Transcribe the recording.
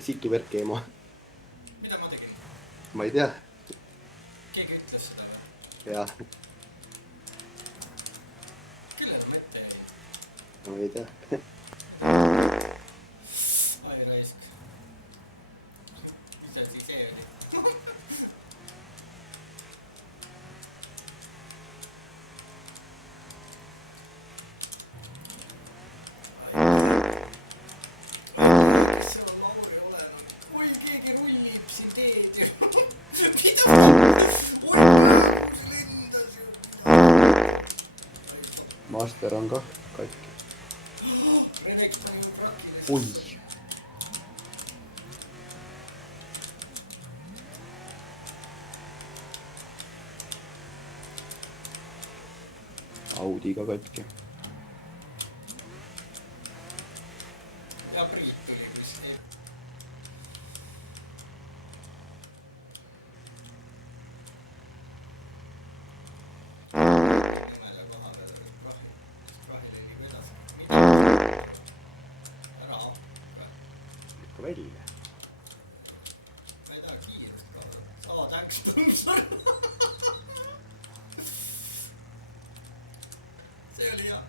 Situ verd keema. mida ma tegin? Ma ei tea. Keegi ütles seda või? Jah, Kellele ma ette jäin? ma ei tea. Ai raisk. Mis asi see oli? Kas seal on Lauri olemas? Oi, keegi rullib siin teed ju. Mida? Oi, lendas ju. Master on kah katki. Revek pani ju rakile. Oi. Audi ka katki. Ja Priit tuli vist. Nimele koha peal oli kahju. Kahju oli vedas. Mida? Ära hakka. Ikka välja. Ma ei taha kiirust ka. Oh, thanks, Põmsar. See oli hea.